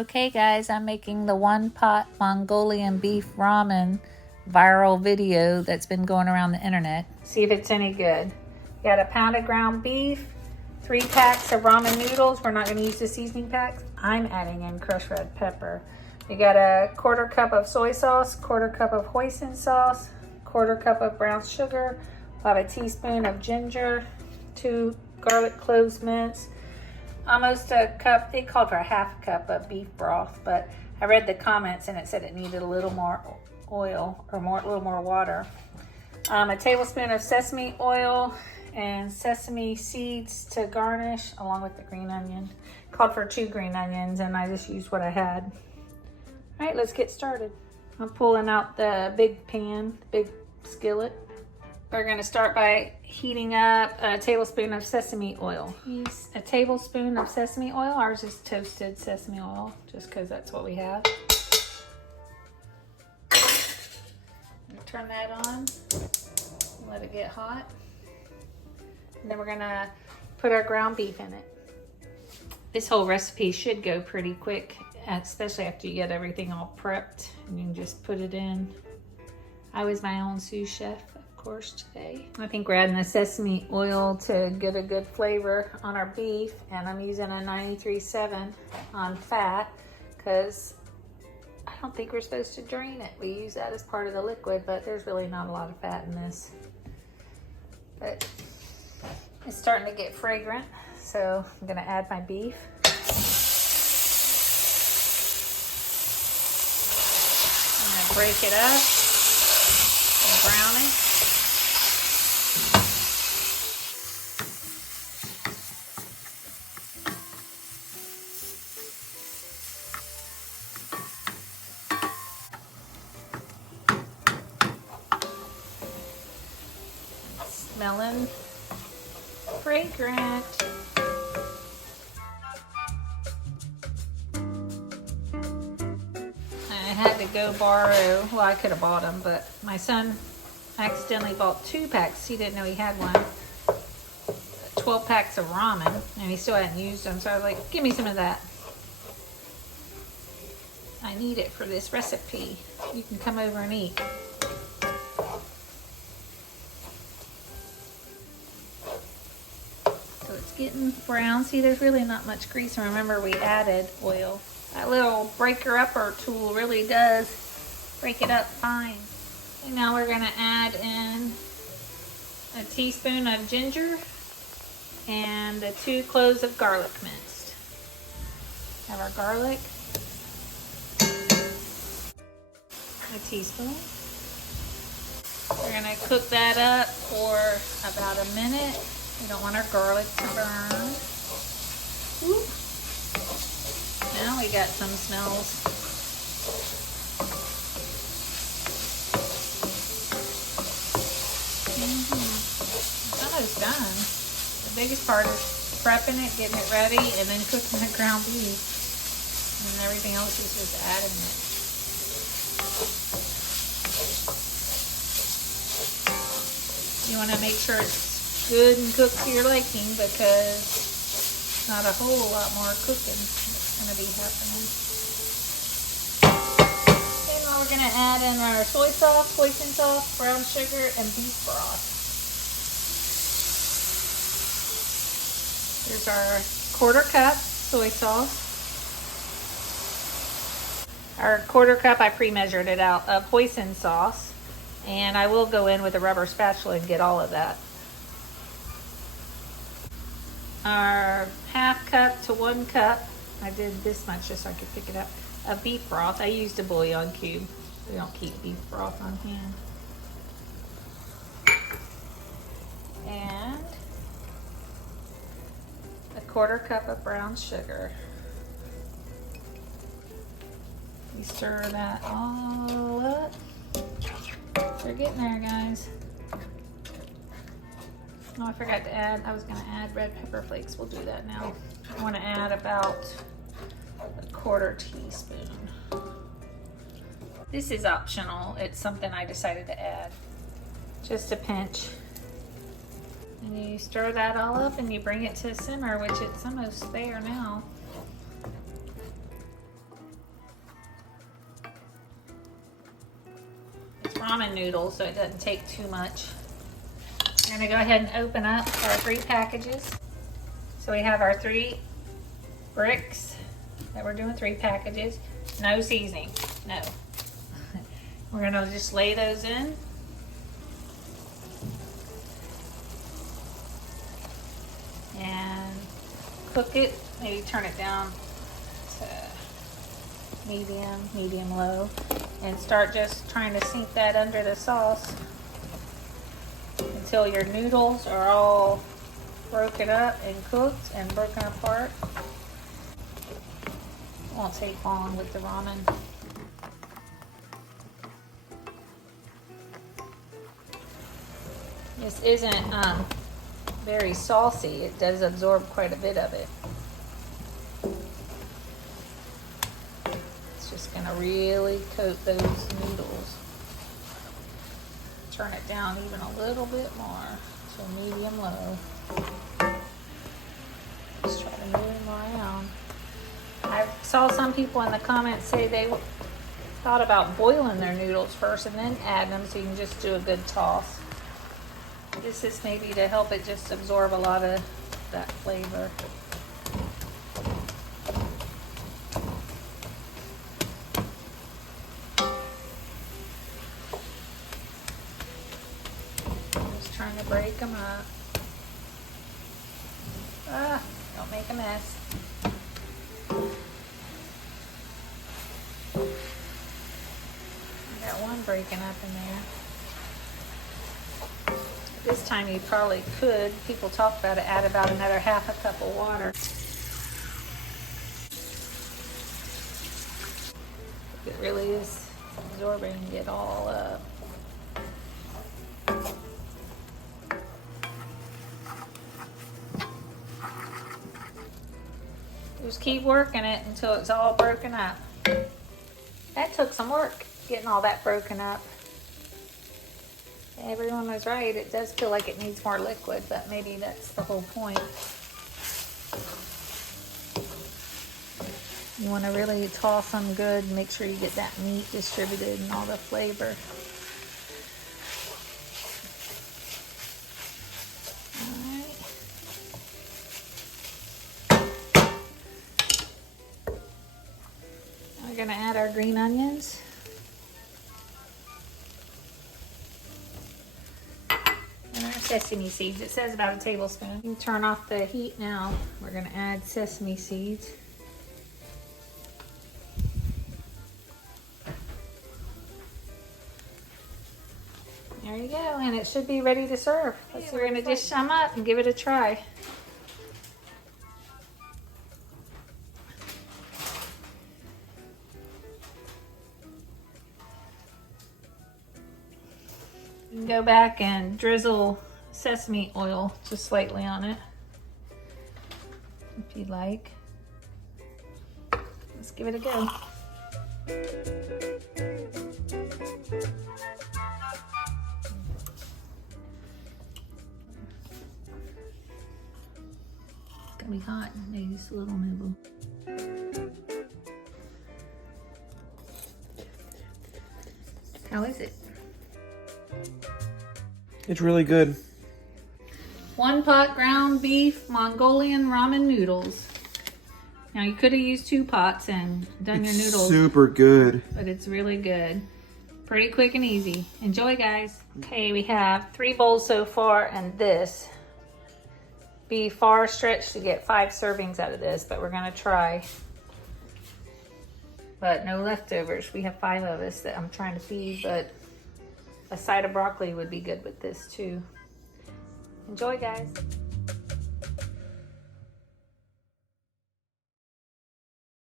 Okay guys, I'm making the one pot Mongolian beef ramen viral video that's been going around the internet. See if it's any good. Got a pound of ground beef, 3 packs of ramen noodles. We're not going to use the seasoning packs. I'm adding in crushed red pepper. You got a 1/4 cup of soy sauce, 1/4 cup of hoisin sauce, 1/4 cup of brown sugar, about a teaspoon of ginger, 2 garlic cloves minced, almost a cup. They called for a ½ cup of beef broth, but I read the comments and it said it needed a little more oil or a little more water. A tablespoon of sesame oil and sesame seeds to garnish, along with the green onion. Called for 2 green onions and I just used what I had. All right, let's get started. I'm pulling out the big pan, big skillet. We're gonna start by heating up a tablespoon of sesame oil. Use a tablespoon of sesame oil. Ours is toasted sesame oil, just because that's what we have. Turn that on, let it get hot. And then we're gonna put our ground beef in it. This whole recipe should go pretty quick, especially after you get everything all prepped and you can just put it in. I was my own sous chef, of course, today. I think we're adding the sesame oil to get a good flavor on our beef, and I'm using a 93.7 on fat because I don't think we're supposed to drain it. We use that as part of the liquid, but there's really not a lot of fat in this. But it's starting to get fragrant, so I'm gonna add my beef. I'm gonna break it up and brown it. Smelling fragrant. I had to go borrow, well, I could have bought them, but my son accidentally bought 2 packs. He didn't know he had one. 12 packs of ramen, and he still hadn't used them, so I was like, give me some of that. I need it for this recipe. You can come over and eat. So it's getting brown. See, there's really not much grease. And remember, we added oil. That little breaker upper tool really does break it up fine. And now we're gonna add in a teaspoon of ginger and the 2 cloves of garlic minced. Have our garlic. A teaspoon. We're gonna cook that up for about a minute. We don't want our garlic to burn. Ooh. Now we got some smells. It's almost done. The biggest part is prepping it, getting it ready, and then cooking the ground beef. And everything else is just adding it. You want to make sure it's good and cooked to your liking, because not a whole lot more cooking that's going to be happening. And now we're going to add in our soy sauce, hoisin sauce, brown sugar, and beef broth. Here's our 1/4 cup soy sauce. Our 1/4 cup, I pre-measured it out, of hoisin sauce. And I will go in with a rubber spatula and get all of that. Our ½ cup to 1 cup, I did this much just so I could pick it up, of beef broth. I used a bouillon cube. We don't keep beef broth on hand. And a 1/4 cup of brown sugar. We stir that all up. We're getting there, guys. Oh, I forgot to add, I was gonna add red pepper flakes. We'll do that now. I wanna add about a 1/4 teaspoon. This is optional. It's something I decided to add. Just a pinch. And you stir that all up and you bring it to a simmer, which it's almost there now. ramen noodles, so it doesn't take too much. I'm gonna go ahead and open up our 3 packages. So we have our 3 bricks that we're doing 3 packages. No seasoning, no. We're gonna just lay those in. And cook it, maybe turn it down to medium low, and start just trying to sink that under the sauce until your noodles are all broken up and cooked and broken apart. It won't take long with the ramen. This isn't very saucy. It does absorb quite a bit of it. It's just gonna really coat those noodles. Turn it down even a little bit more to medium low. Just try to move them around. I saw some people in the comments say they thought about boiling their noodles first and then add them, so you can just do a good toss. This is maybe to help it just absorb a lot of that flavor. Just trying to break them up. Don't make a mess. I got one breaking up in there. This time you probably could, people talk about it, add about another half a cup of water. It really is absorbing it all up. Just keep working it until it's all broken up. That took some work, getting all that broken up. Everyone was right. It does feel like it needs more liquid, but maybe that's the whole point. You want to really toss them good. Make sure you get that meat distributed and all the flavor. All right. We're going to add our green onions. Sesame seeds. It says about a tablespoon. You can turn off the heat now. We're going to add sesame seeds. There you go, and it should be ready to serve. Let's see, we're going to dish some up and give it a try. You can go back and drizzle sesame oil just slightly on it if you'd like. Let's give it a go. It's gonna be hot. Maybe just a little nibble. How is it? It's really good. 1 pot ground beef Mongolian ramen noodles. Now you could have used 2 pots and done your noodles. Super good. But it's really good. Pretty quick and easy. Enjoy, guys. Okay, we have 3 bowls so far, and this. Be far stretched to get 5 servings out of this, but we're gonna try. But no leftovers. We have 5 of us that I'm trying to feed, but a side of broccoli would be good with this too. Enjoy, guys.